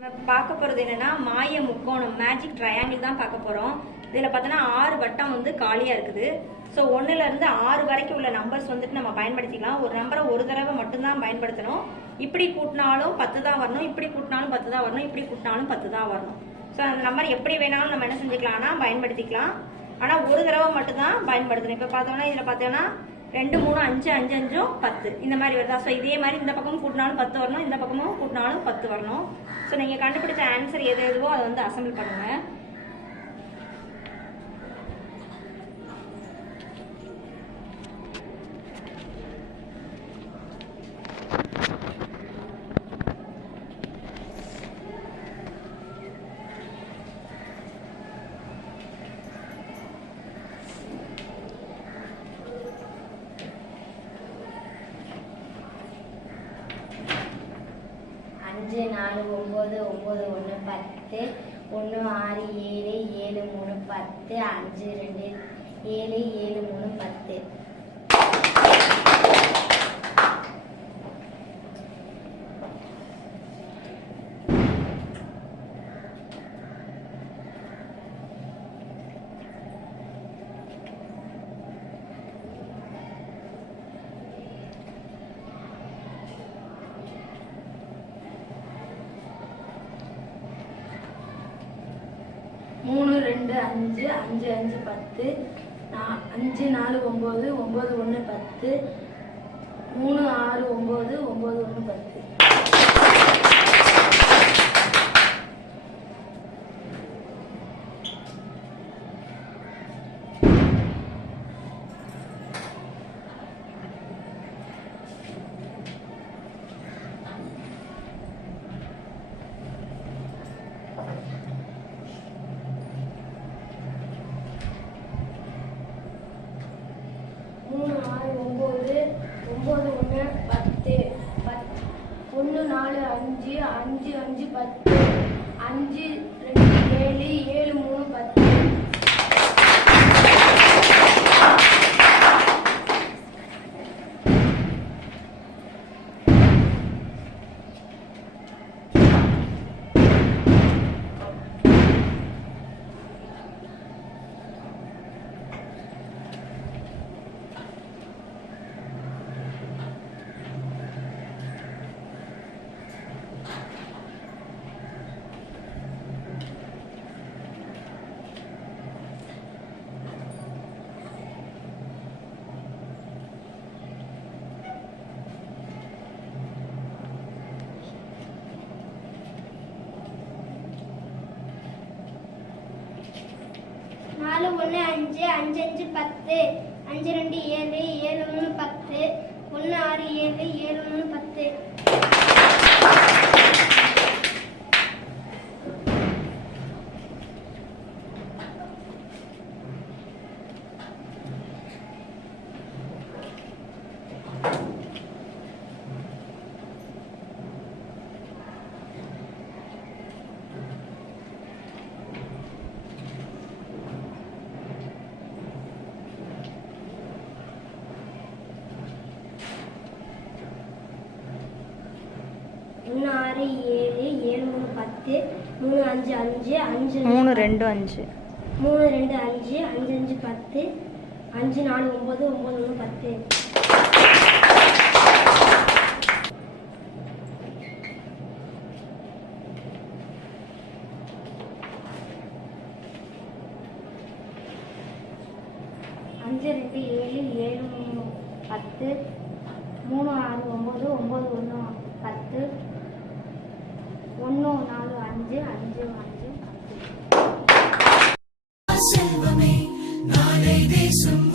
நம்ம பார்க்க போகிறது என்னன்னா மாய முக்கோணம் மேஜிக் ட்ரையாங்கிள் தான் பார்க்க போகிறோம். இதில் பார்த்தோன்னா 6 வட்டம் வந்து காலியாக இருக்குது. ஸோ 1லேருந்து 6 வரைக்கும் உள்ள நம்பர்ஸ் வந்துட்டு நம்ம பயன்படுத்திக்கலாம். ஒரு நம்பரை ஒரு தடவை மட்டும்தான் பயன்படுத்தணும். இப்படி கூட்டினாலும் 10 தான் வரணும், இப்படி கூட்டினாலும் 10 தான் வரணும், இப்படி கூட்டினாலும் 10 தான் வரணும். ஸோ அந்த நம்பர் எப்படி வேணாலும் நம்ம என்ன செஞ்சுக்கலாம்னா பயன்படுத்திக்கலாம். ஆனால் ஒரு தடவை மட்டும்தான் பயன்படுத்தணும். இப்போ பார்த்தோம்னா இதில் பார்த்தோன்னா 2 3 5 5 5 10 இந்த மாதிரி வருதா. ஸோ இதே மாதிரி இந்த பக்கமும் கூட்டினாலும் 10 வரணும், இந்த பக்கமும் கூட்டினாலும் 10 வரணும். ஸோ நீங்கள் கண்டுபிடிச்ச ஆன்சர் எது எதுவோ அதை வந்து அசம்பிள் பண்ணுங்க. அஞ்சு 4 9 9 1 10 1 6 7 7 3 10 5 2 7 7 3 10. மூணு 2 5 5 5 10 5 4 9 9 1 10 3 6 9 9 1 10. மூணு 6 9 9 1 10 1 4 5 5 5 10 5 2 7 7 3 10. நாலு 1 5 5 5 10 5 2 7 7 3 10 1 6 7 7 3 10. ஒன்று 6 7 7 3 10 3 5 5 5 3 2 5 3 2 5 5 5 10 5 4 9 9 1 10. அஞ்சு 2 7 7 3 10 3 6 9 9 1 10 1 4 5 5 5 செல்வமே நாளை தேசம்